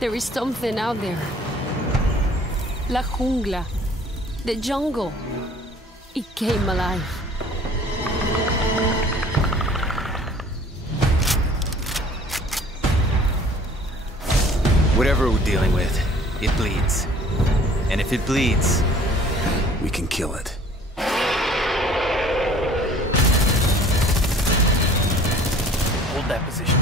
There is something out there. La jungla. The jungle. It came alive. Whatever we're dealing with, it bleeds. And if it bleeds, We can kill it. hold that position.